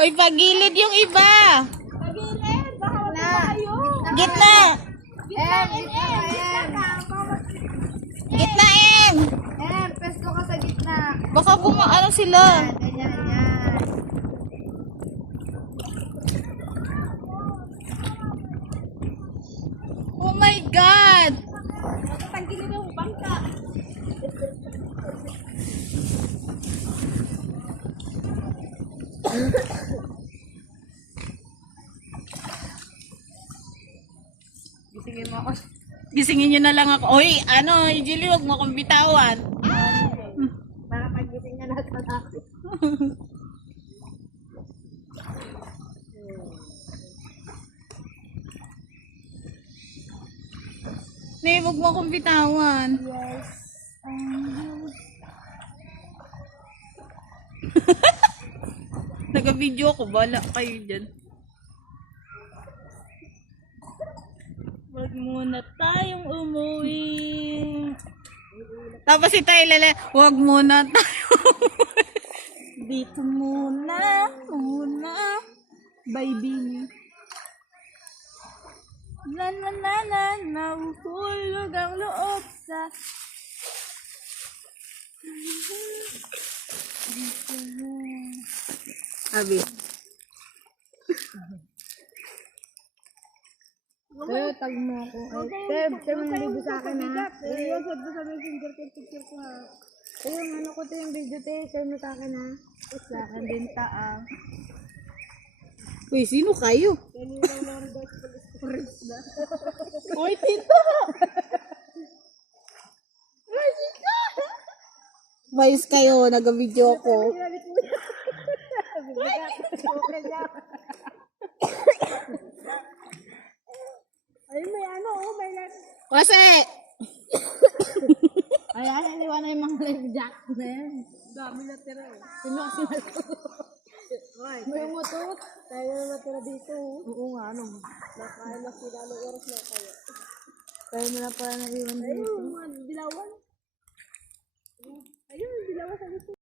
Uy, pagilid yung iba. Pagilid, baka wala kayo. Gitna. Gitna, Em. Pesto ka sa gitna. Baka kumaano sila. Ganyan, yan. Oh my God. Pagilid yung bangka. Gisingin mo ako. Gisingin nyo na lang ako. Uy, ano, Jilly, huwag mo akong bitawan. Para pagising niya na sa ako. Nay, huwag mo akong bitawan. Yes. Nag-video ako, bala kayo dyan. Huwag muna tayong umuwi. Tapos si Tay Lala, huwag muna tayong umuwi. Dito muna, baby. Na na na na, nahuhulog ang loob sa... Abi. Pero tag mo ako. Seb, mo yung video sa akin ha. Ayun, seb sa messenger ko yung picture ko ha. Ayun, ano ko to yung video te. Seb mo sa akin ha. Sa akin din ta. Uy, sino kayo? Kanina lang gospel stories na. Uy, tita! Vice kayo, nag-video ako. Ay, may ano, oh, may life. Kasi, Ayan, iniwan na yung mga life jack na yan. Dami na tira eh. Sino kasi na may motor. Tayo na natira dito. Oo nga, ano. Nakain na sila ng oras na kaya. Tayo na lang pala naiwan dito. Ayun, mga dilawan. Ayun, dilawan sa dito.